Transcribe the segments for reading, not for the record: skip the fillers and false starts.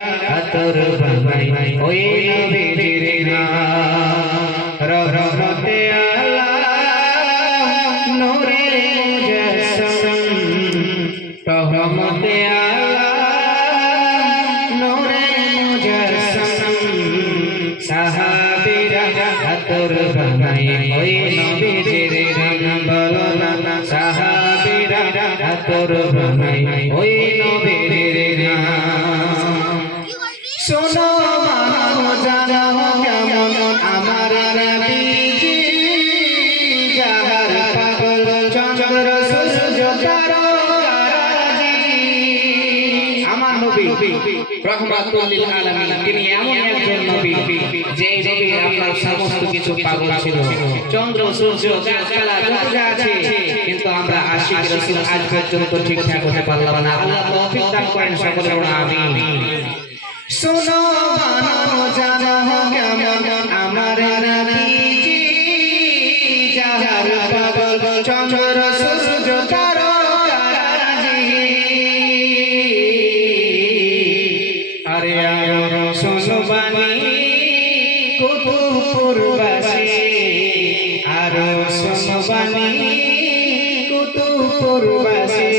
আতর বানাই ওই নবীজির নাম রহমতে আলাম নূরে মুজাসসাম রহমতে আলাম নূরে মুজাসসাম সাহাবীরা আতর বানাই ওই নবীজির নাম বলো না সাহাবীরা আতর বানাই ওই নবীজির নাম শোনো মানো জানো কেমন আমার নবীজি যাহার পাগল চন্দ্র সূর্য তারাজি আমার নবী রহমাতুল লিল আলামিন তিনি এমন একজন নবী যে নবী আপনার সমস্ত কিছু পাগল ছিল চন্দ্র সূর্য গাছপালা যত যা আছে কিন্তু আমরা আশিক রাসূল আজ পর্যন্ত ঠিকঠাক হতে পারলাম না আল্লাহ তৌফিক দান করেন সকলে বলুন আমিন শোনো মানো জানো কেমন আমার নবীজি যাহার পাগল চন্দ্র সূর্য তারাজি আরে আয়ো শোনো বাণী কুতুবপুরবাসী আরো শোনো বাণী কুতুবপুরবাসী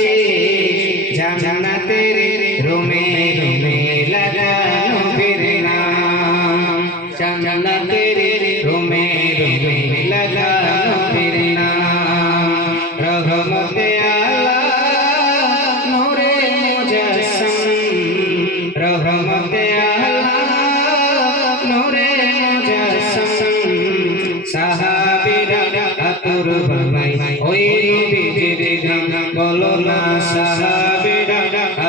জান্নাতের রুমে রুমে লাগানো বীর নাম জান্নাতের রুমে রুমে লাগানো বীর নাম রহমতে আলাম নূরে মুজাসসাম রহমতে আলাম নূরে মুজাসসাম সাহাবীরা আতর বানাই ওই নবীজির নাম বলো না সাহাবীরা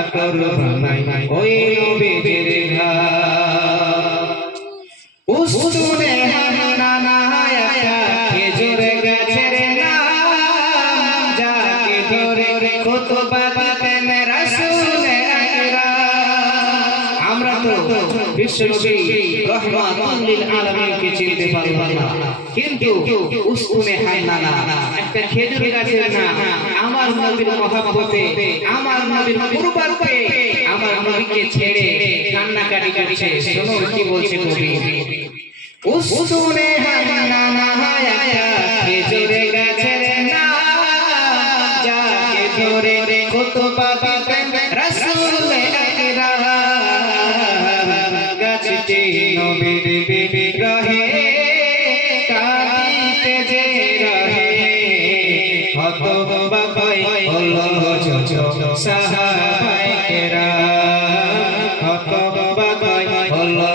আতর বানাই ওই নবীজির নাম উস্তুনে হান্নানা একটা খেজুর গাছের নাম যাকে ধরে খুতবা দিতেন রাসূল আকরাম আমরা তো বিশ্বনবী রহমাতুল লিল আলামিনকে চিনতে পারলাম না কিন্তু উস্তুনে হান্নানা একটা খেজুর গাছের নাম আমার নবীর মহব্বতে আমার নবীর কুরবাতে আমার নবীকে ছেড়ে কান্নাকাটি করছে শোনো কি বলছে কবি উস্তুনে হান্নানা একটা খেজুর গাছের নাম যাকে ধরে খুতবা দিতেন রাসূল আকরাম গাছটি নবীর বিগ্রহে কাঁদিতে যে রহে হতবাক হলো যত সাহাবায়ে কেরাম হতবাক হলো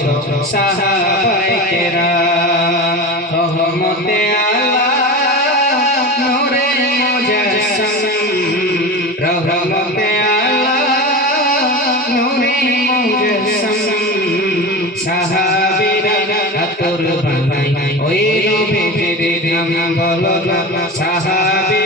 যত সাহাবায়ে কেরাম রহমতে আলাম নূরে মুজাসসাম রহমতে আলাম নূরে মুজাসসাম সাহাবীরা আতর বানাই ওই নবীজির নাম বলো না সাহাবী